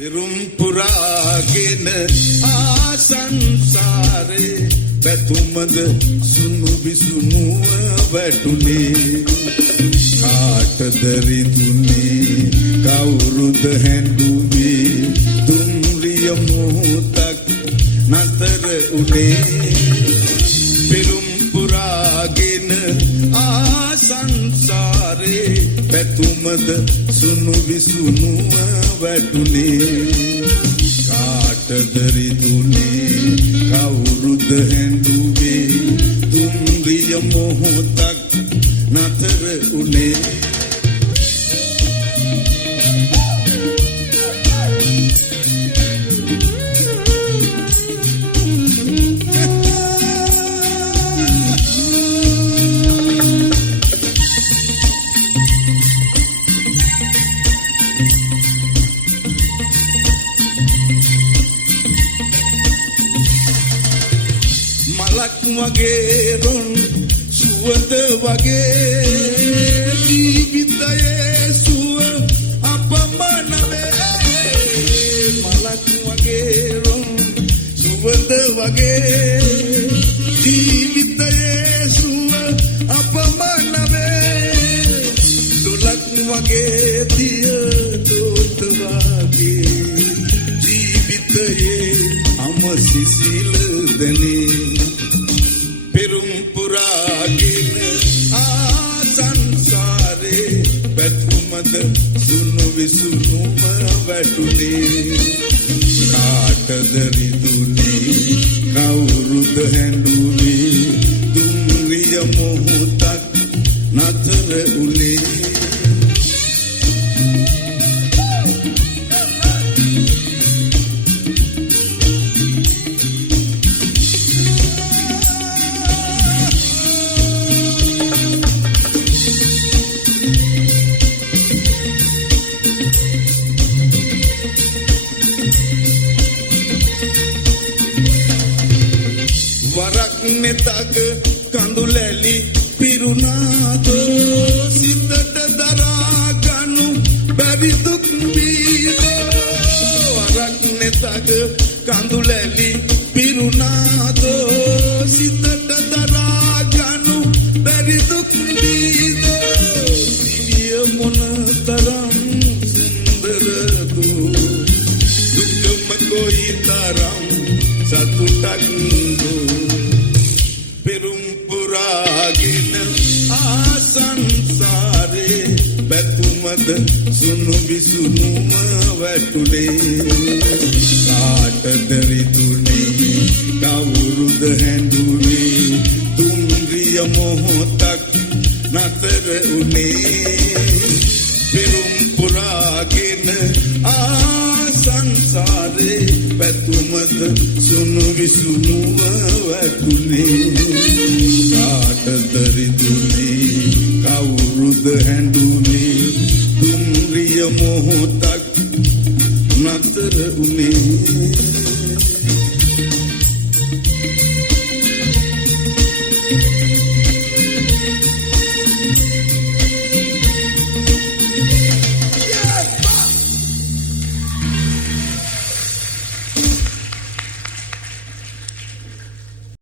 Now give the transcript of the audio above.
පෙරුම් පුරාගෙන ආසංසාරේ පැතුමද සුණු විසුණුව වැටුනේ කාටද රිදුනේ කවුරුද හැඬුවේ දුම්රිය මොහොතක් නතර උනේ පෙරුම් පුරාගෙන ආසංසාරේ පැතුමද සුණු විසුණුව වැටුනේ කාටද රිදුනේ කවුරුද හැඬුවේ දුම්රිය මොහොතක් නතර උනේ වගේ රොන් සුවඳ වගේ ජීවිතයේ සුව අපමණ වේ මලක් වගේ රොන් සුවඳ වගේ ජීවිතයේ සුව අපමණ වේ දුලක් වගේ දිය දොත වගේ ජීවිතයේ අම සිසිල් දනේ සුණු විසුණුව වැටුනේ කාටද රිදුනේ කවුරුද හැඬුවේ දුම්රිය මොහොතක් නතර උනේ තග කඳුලැලි පිරුණාදෝ සිතට දරා ගනු බැරි දුක් බීරෝ වරක් නෙතග කඳුලැලි පිරුණාදෝ සිතට දරා ගනු බැරි දුක් බීරෝ සිවිය මොනතරම් සුන්දරදු දුක්ම කොයි තරම් සතුටක් ආසංසාරේ පැතුමද සුණු විසුණුව වැටුනේ කාටද රිදුනේ කවුරුද හැඬුවේ දුම්රිය මොහොතක් නතර උනේ පෙරුම් පුරාගෙන ආසංසාරේ පැතුමද සුණු විසුණුව වැටුනේ කාටද රිදුනේ කවුරුද හැඬුවේ දුම්රිය මොහොතක් නතර උනේ